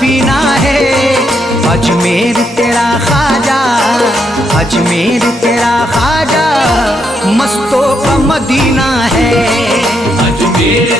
सफीना है। अजमेर तेरा ख्वाजा, अजमेर तेरा ख्वाजा, मस्तों का मदीना है। अजमेर